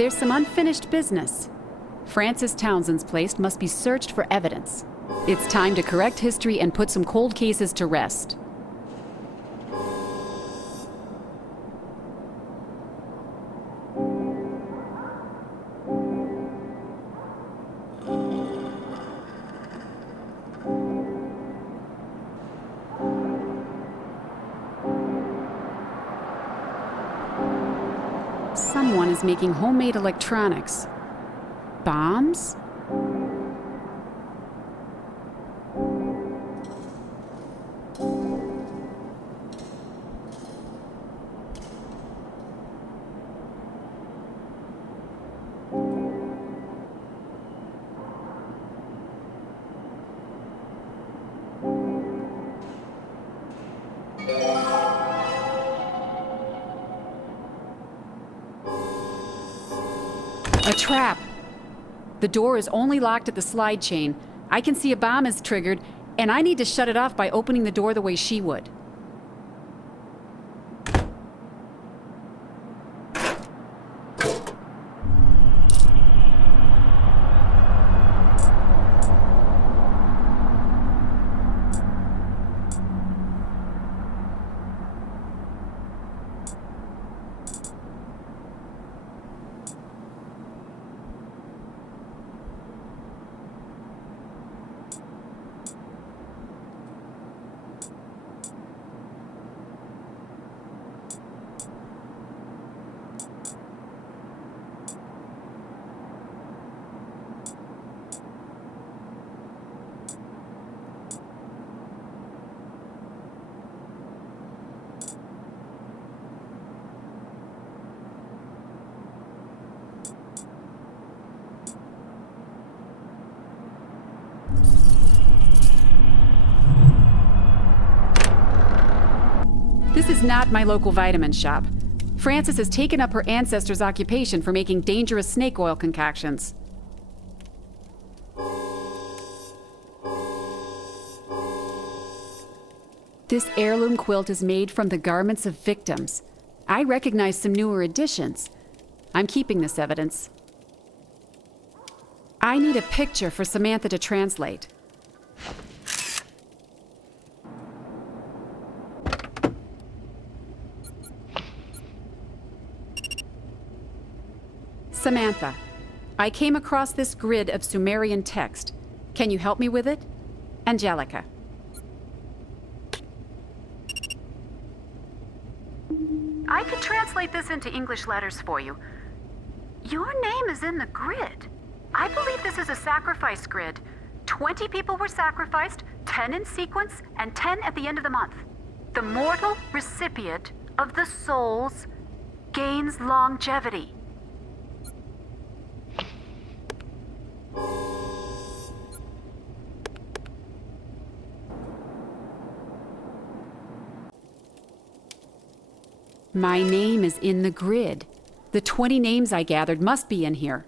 There's some unfinished business. Francis Townsend's place must be searched for evidence. It's time to correct history and put some cold cases to rest. Someone is making homemade electronics. Bombs? A trap! The door is only locked at the slide chain. I can see a bomb is triggered, and I need to shut it off by opening the door the way she would. This is not my local vitamin shop. Frances has taken up her ancestors' occupation for making dangerous snake oil concoctions. This heirloom quilt is made from the garments of victims. I recognize some newer additions. I'm keeping this evidence. I need a picture for Samantha to translate. Samantha, I came across this grid of Sumerian text. Can you help me with it? Angelica. I could translate this into English letters for you. Your name is in the grid. I believe this is a sacrifice grid. 20 people were sacrificed, 10 in sequence, and 10 at the end of the month. The mortal recipient of the souls gains longevity. My name is in the grid. The 20 names I gathered must be in here.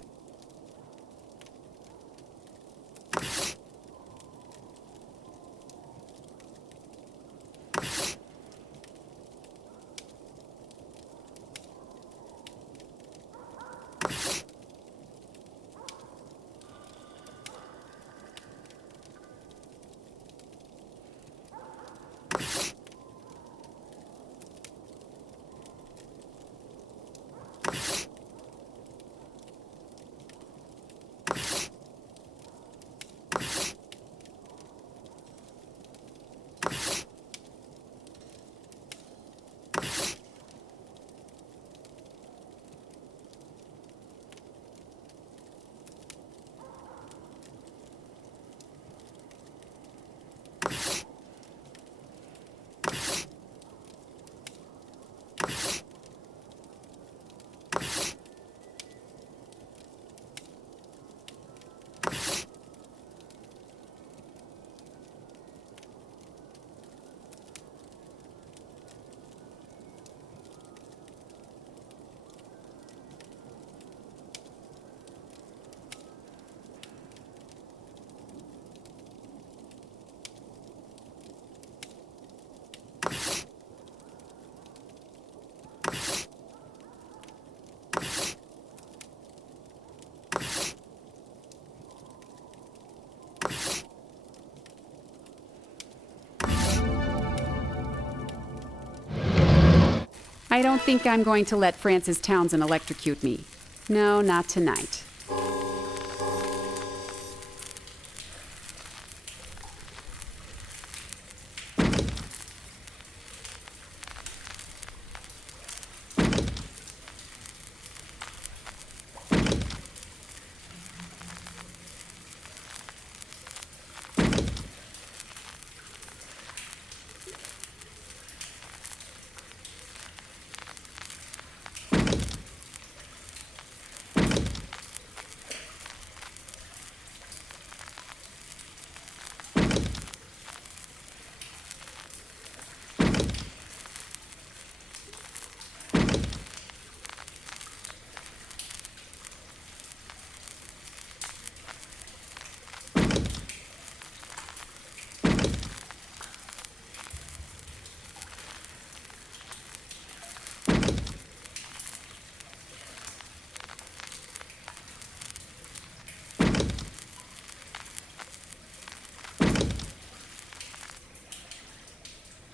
I don't think I'm going to let Francis Townsend electrocute me. No, not tonight.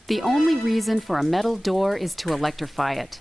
The only reason for a metal door is to electrify it.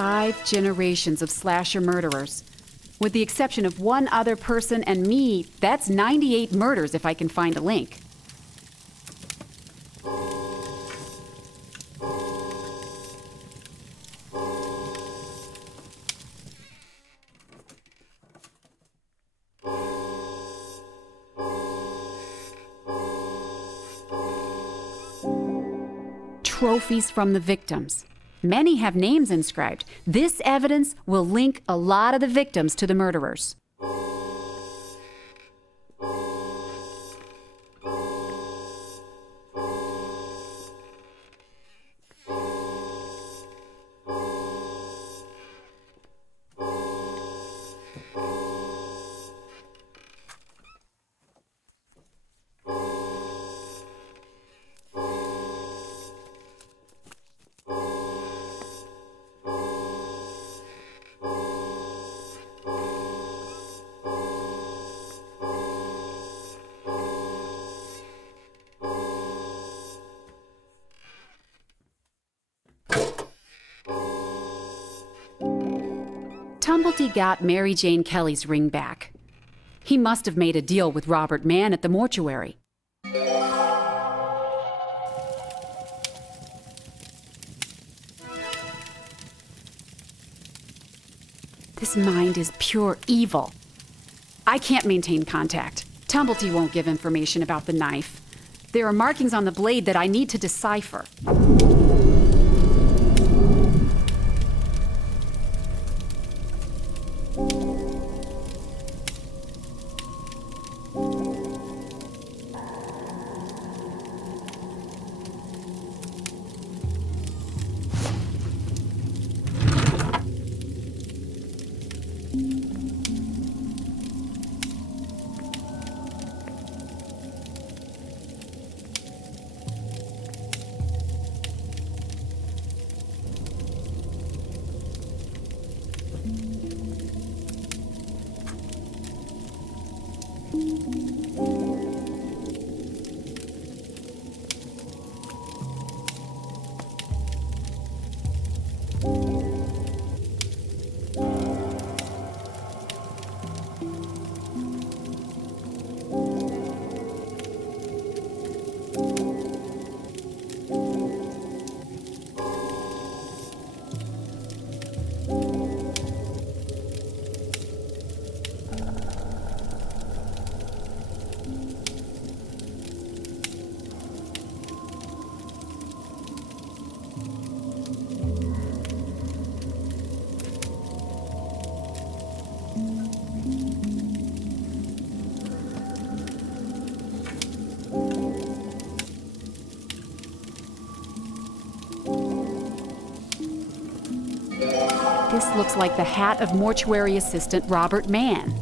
Five generations of slasher murderers. With the exception of one other person and me, that's 98 murders if I can find a link. Trophies from the victims. Many have names inscribed. This evidence will link a lot of the victims to the murderers. Tumblety got Mary Jane Kelly's ring back. He must have made a deal with Robert Mann at the mortuary. This mind is pure evil. I can't maintain contact. Tumblety won't give information about the knife. There are markings on the blade that I need to decipher. looks like the hat of mortuary assistant Robert Mann.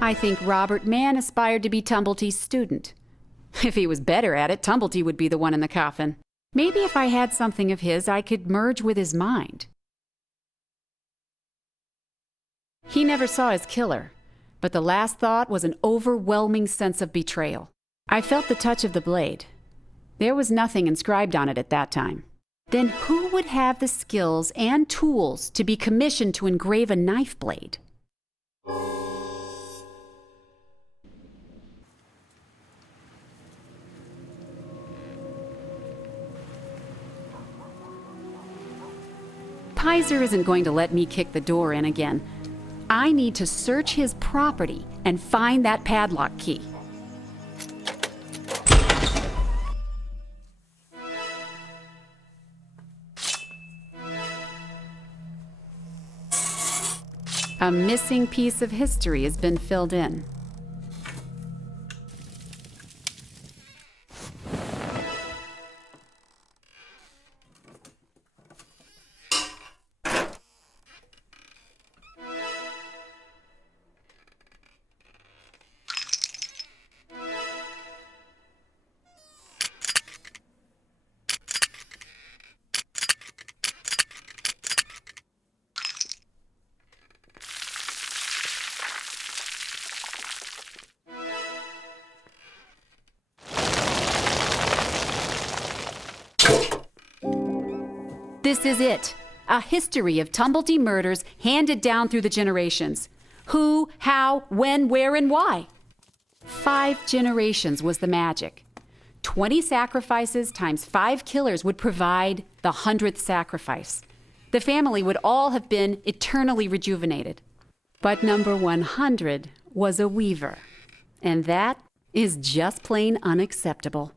I think Robert Mann aspired to be Tumblety's student. If he was better at it, Tumblety would be the one in the coffin. Maybe if I had something of his, I could merge with his mind. He never saw his killer, but the last thought was an overwhelming sense of betrayal. I felt the touch of the blade. There was nothing inscribed on it at that time. Then who would have the skills and tools to be commissioned to engrave a knife blade? Pizer isn't going to let me kick the door in again. I need to search his property and find that padlock key. A missing piece of history has been filled in. This is it. A history of Tumblety murders handed down through the generations. Who, how, when, where, and why. 5 generations was the magic. 20 sacrifices times 5 killers would provide the 100th sacrifice. The family would all have been eternally rejuvenated. But number 100 was a weaver. And that is just plain unacceptable.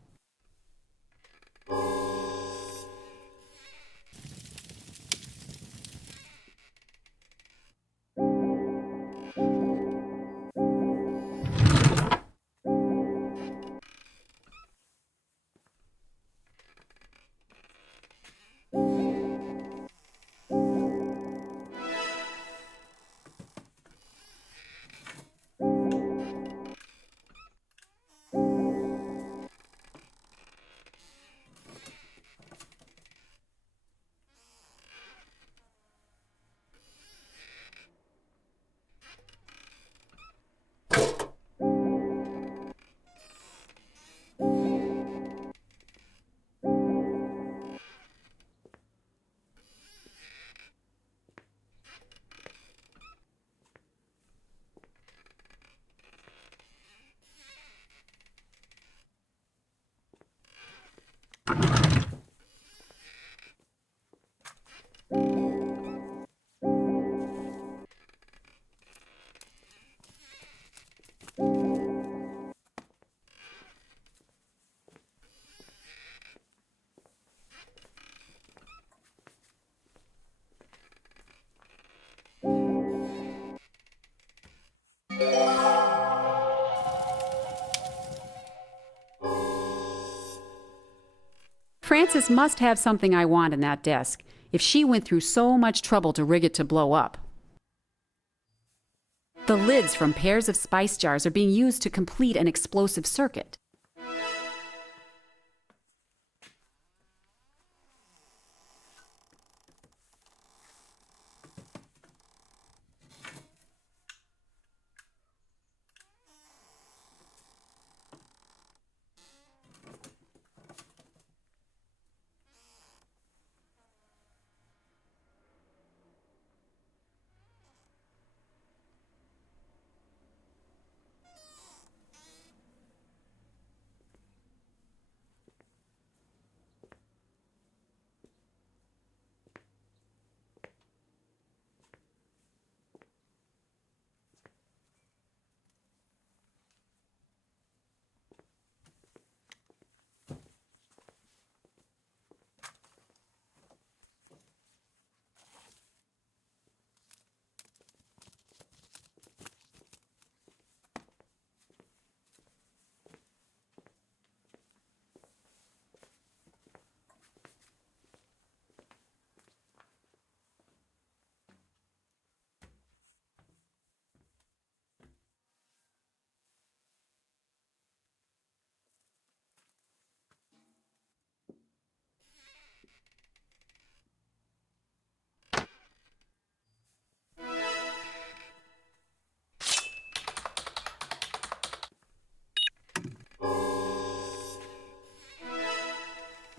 Frances must have something I want in that desk, if she went through so much trouble to rig it to blow up. The lids from pairs of spice jars are being used to complete an explosive circuit.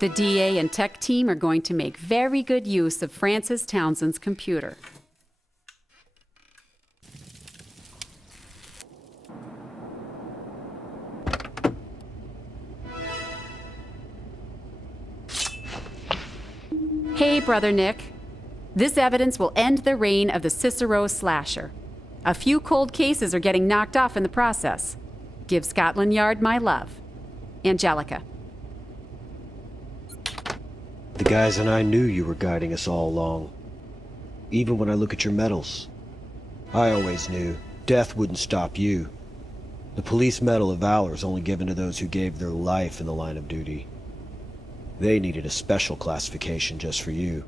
The DA and tech team are going to make very good use of Frances Townsend's computer. Hey, Brother Nick. This evidence will end the reign of the Cicero slasher. A few cold cases are getting knocked off in the process. Give Scotland Yard my love. Angelica. The guys and I knew you were guiding us all along. Even when I look at your medals. I always knew death wouldn't stop you. The Police Medal of Valor is only given to those who gave their life in the line of duty. They needed a special classification just for you.